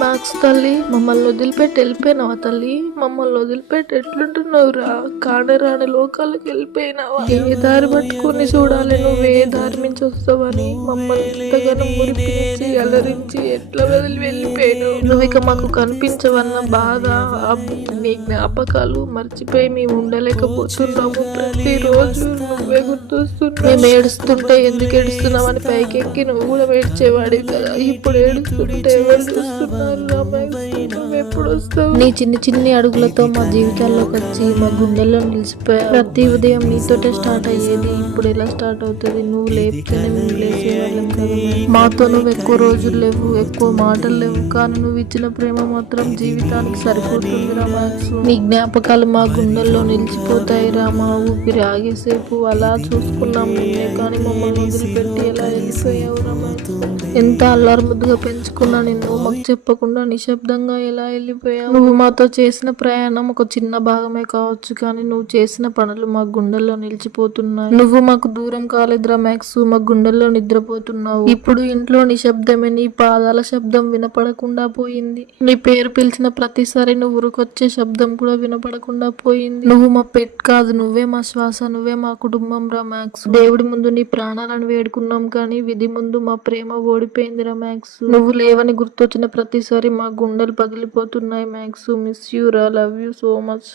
Max తల్లి, మమ్మల్ని వదిలిపెట్టి వెళ్ళిపోయినావా తల్లి? మమ్మల్ని వదిలిపెట్టి ఎట్లుంటున్నావురా? కానరాని లోకాలకు వెళ్ళిపోయినావా? ఏ దారి పట్టుకుని చూడాలి నువ్వు ఏ దారి నుంచి వస్తావని మమ్మల్ని ఇంతగానో మురిపించి అలరించి ఎట్లా వదిలి వెళ్ళిపోయినావు? నువ్వు ఇక మాకు కనిపించవన్న బాధ, నీ జ్ఞాపకాలు మర్చిపోయి మేము ఉండలేకపోతున్నాము. ప్రతిరోజు నువ్వే గుర్తొస్తున్నావు. మేము ఏడుస్తుంటే ఎందుకు ఏడుస్తున్నావని పైకెక్కి నువ్వు కూడా ఏడ్చేవాడివి కదా. ఇప్పుడు ఏడుస్తుంటే ఎవరు చూస్తున్నారు? ఎప్పుడు వస్తావు? నీ చిన్ని చిన్ని అడుగులతో మా జీవితాల్లోకి వచ్చి మా గుండెల్లో నిలిచిపోయా. ప్రతి ఉదయం నీతోటే స్టార్ట్ అయ్యేది, ఇప్పుడు ఎలా స్టార్ట్ అవుతుంది? నువ్వు లేపితేనే మేము లేచేవాళ్ళం కదా. మాతో నువ్వు ఎక్కువ రోజులు లేవు, ఎక్కువ మాటలు లేవు, కానీ నువ్వు ఇచ్చిన ప్రేమ మాత్రం జీవితానికి సరిపోతుందిరా మ్యాక్స్. నీ జ్ఞాపకాలు మా గుండెల్లో నిలిచిపోతాయిరా. మా ఊపిరి ఆగేసేపు అలా చూసుకున్నాం నిన్నే, కానీ మమ్మల్ని వదిలిపెట్టి ఎలా వెళ్ళిపోయావురా మ్యాక్స్. ఎంత అల్లారు ముద్దుగా పెంచుకున్నా నిన్ను మాకు చెప్పకుండా నిశ్శబ్దంగా ఎలా వెళ్ళిపోయావు? నువ్వు మాతో చేసిన ప్రయాణం ఒక చిన్న భాగమే కావచ్చు, కానీ నువ్వు చేసిన పనులు మా గుండెల్లో నిలిచిపోతున్నాయి. నువ్వు మాకు దూరం కాలేదురా మ్యాక్స్, మా గుండెల్లో నిద్రపోతున్నావు. ఇప్పుడు ఇంట్లో నిశ్శబ్దమే, నీ పాదాల శబ్దం వినపడకుండా పోయింది. నీ పేరు పిలిచిన ప్రతిసారి నువ్వు ఉరుకొచ్చే శబ్దం కూడా వినపడకుండా పోయింది. నువ్వు మా పెట్ కాదు, నువ్వే మా శ్వాస, నువ్వే మా కుటుంబం రా మ్యాక్స్. దేవుడి ముందు నీ ప్రాణాలను వేడుకున్నాం, కానీ విధి ముందు మా ప్రేమ ఓడిపోయిందిరా మ్యాక్స్. నువ్వు లేవని గుర్తొచ్చిన ప్రతిసారి మా గుండెలు పగిలిపోతున్నాయి మ్యాక్స్. మిస్ యూ రా, లవ్ యూ సో మచ్.